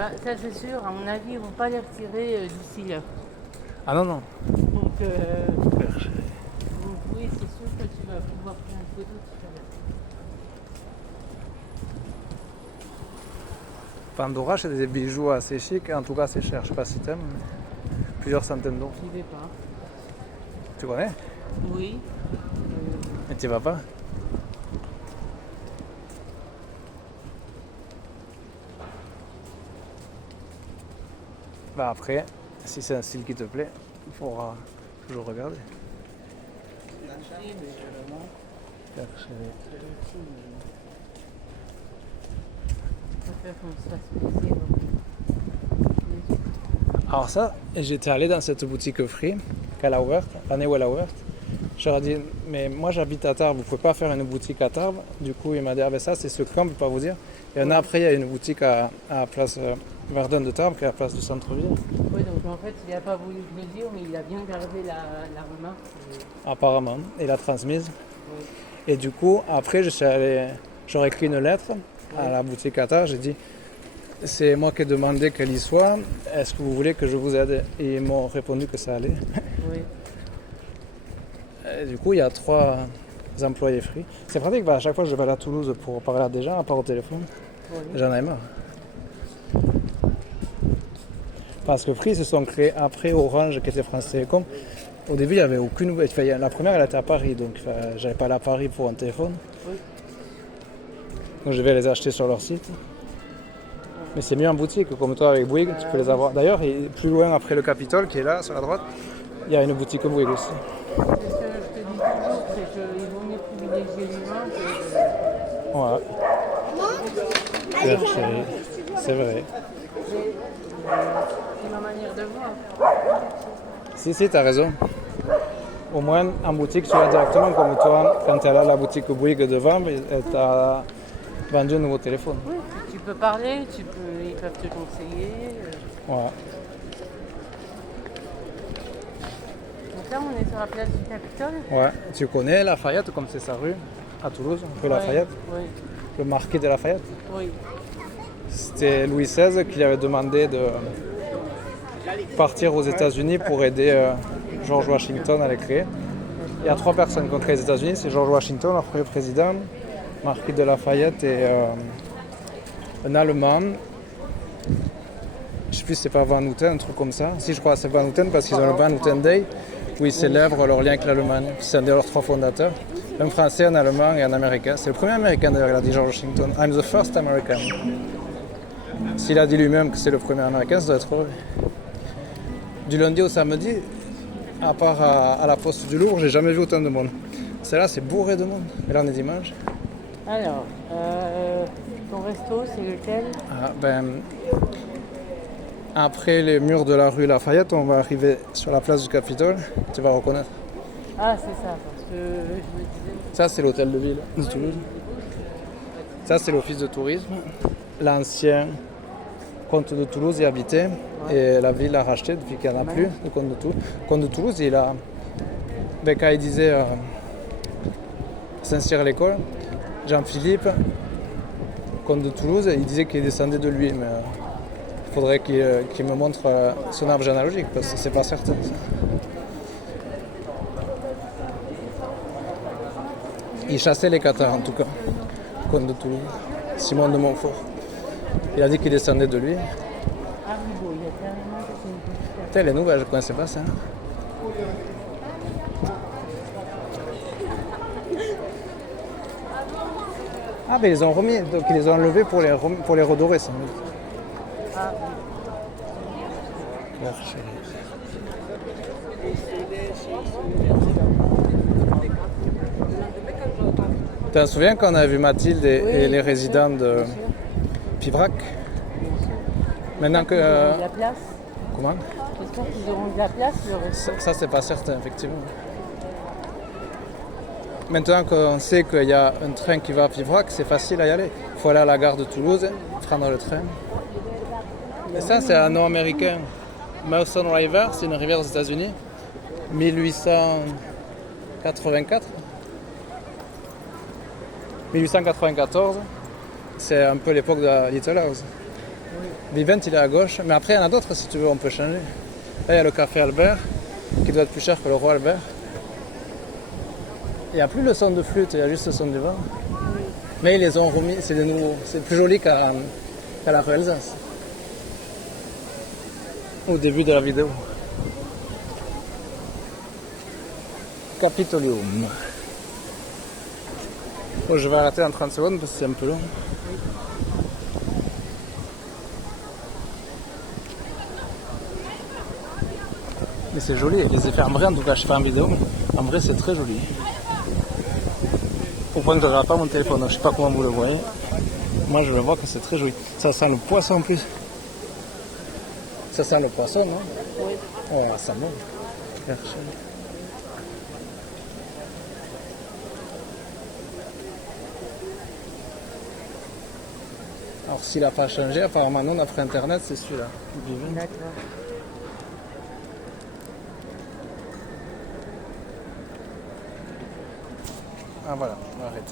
Bah, ça c'est sûr, à mon avis, ils vont pas les retirer d'ici là. Ah non, non. Donc, Frère chéri. donc oui, c'est sûr que tu vas pouvoir prendre une photo tout à l'heure. Pandora, c'est des bijoux assez chics. En tout cas, c'est cher. Je sais pas si t'aimes, mais plusieurs centaines d'euros. J'y vais pas. Tu connais? Oui. Mais tu vas pas? Bah après, si c'est un style qui te plaît, il faudra toujours regarder. Oui, mais vraiment, Frère chéri. c'est gentil, mais je préfère qu'on se fasse plaisir. Alors ça, j'étais allé dans cette boutique Free qu'elle a ouverte, l'année où elle a ouverte. Je leur ai dit, mais moi j'habite à Tarbes, vous pouvez pas faire une boutique à Tarbes. Du coup, il m'a dit, ah ben ça c'est ce camp, je peux pas vous dire. Et un an après, il y a une boutique à Place Verdun de Tarbes, qui est à la place du centre-ville. Oui, donc en fait, il n'a pas voulu le dire, mais il a bien gardé la remarque. Apparemment, il l'a transmise. Oui. Et du coup, après, j'aurais écrit une lettre à la boutique à Tarbes, j'ai dit, c'est moi qui ai demandé qu'elle y soit, est-ce que vous voulez que je vous aide? Et ils m'ont répondu que ça allait. Oui. Et du coup, il y a 3 employés Free. C'est pratique, à chaque fois que je vais à Toulouse pour parler à des gens, à part au téléphone, Oui. j'en ai marre. Parce que Free se sont créés après Orange, qui était France Télécom. Au début, il n'y avait aucune. Enfin, la première, elle était à Paris, donc j'avais pas aller à Paris pour un téléphone. Oui. Donc je vais les acheter sur leur site. Mais c'est mieux en boutique, comme toi avec Bouygues, tu peux les avoir. D'ailleurs, plus loin après le Capitole, qui est là, sur la droite, il y a une boutique Bouygues aussi. C'est ce que je te dis toujours, c'est qu'il vaut mieux privilégier l'humain que. Voilà. Frère chéri, c'est vrai. C'est ma manière de voir. Si, t'as raison. Au moins, en boutique, tu vas directement comme toi, quand tu es allé à la boutique Bouygues devant, elle t'a vendu un nouveau téléphone. Oui, tu peux parler, ils peuvent te conseiller. Voilà. Donc là, on est sur la place du Capitole. Ouais. Tu connais Lafayette, comme c'est sa rue, à Toulouse, rue Lafayette, Oui, le marquis de Lafayette. oui. C'était Louis XVI qui lui avait demandé de partir aux États-Unis pour aider George Washington à les créer. Il y a 3 personnes qui ont créé les États-Unis, c'est George Washington, le premier président, marquis de Lafayette et un Allemand. Je sais plus si c'est pas Van Houten, un truc comme ça. Si, je crois que c'est Van Houten parce qu'ils ont le Van Houten Day où ils célèbrent leur lien avec l'Allemagne. C'est un de leurs 3 fondateurs. Un Français, un Allemand et un Américain. C'est le premier Américain d'ailleurs, il a dit George Washington. I'm the first American. S'il a dit lui-même que c'est le premier Américain, ça doit être vrai. Du lundi au samedi, à part à la Poste du Louvre, j'ai jamais vu autant de monde. Celle-là, c'est bourré de monde. Et là, on est dimanche. Alors, ton resto, c'est lequel? Ah, après les murs de la rue Lafayette, on va arriver sur la place du Capitole. Tu vas reconnaître. Ah, c'est ça, parce que je me disais. Ça, c'est l'hôtel de ville de Toulouse. Ça, c'est l'office de tourisme. L'ancien comte de Toulouse y habitait et la ville l'a racheté depuis qu'il n'y en a plus, le comte de Toulouse. Le comte de Toulouse, quand il disait Saint-Cyr-l'École, Jean-Philippe, comte de Toulouse, il disait qu'il descendait de lui, mais il faudrait qu'il me montre son arbre généalogique parce que c'est pas certain. Ça. Il chassait les Cathares en tout cas, comte de Toulouse, Simon de Montfort. Il a dit qu'il descendait de lui. Ah oui, bon, il y a carrément c'est une petite. Putain, les nouvelles, je ne connaissais pas ça. Ah, ben ils les ont remis, donc ils les ont enlevés pour les redorer, ça. Ah Frère chéri. Tu te souviens quand on a vu Mathilde et les résidents de Pivrac? Maintenant que. de la place. Comment? J'espère qu'ils auront de la place, le resto. Ça, c'est pas certain, effectivement. Maintenant qu'on sait qu'il y a un train qui va à Pivrac, c'est facile à y aller. Il faut aller à la gare de Toulouse, prendre le train. Et ça, c'est un nom américain. Mason River, c'est une rivière aux États-Unis. 1884. 1894. C'est un peu l'époque de la Little House. Oui. Vivent, il est à gauche. Mais après, il y en a d'autres si tu veux, on peut changer. Là, il y a le café Albert, qui doit être plus cher que le Roi Albert. Il n'y a plus le son de flûte, il y a juste le son du vent. Mais ils les ont remis, c'est des nouveaux. C'est plus joli qu'à la rue Alsace. Au début de la vidéo. Capitolium. Bon, je vais arrêter en 30 secondes parce que c'est un peu long. Mais c'est joli, avec les effets en vrai, en tout cas je fais en vidéo. En vrai c'est très joli. Au point que je ne regarde pas mon téléphone, je sais pas comment vous le voyez. Moi je le vois que c'est très joli. Ça sent le poisson en plus. Ça sent le poisson, non? Oui. Oh, ça monte. Alors s'il n'a pas changé, apparemment nous, après internet, c'est celui-là. D'accord. Ah voilà, on va arrêter.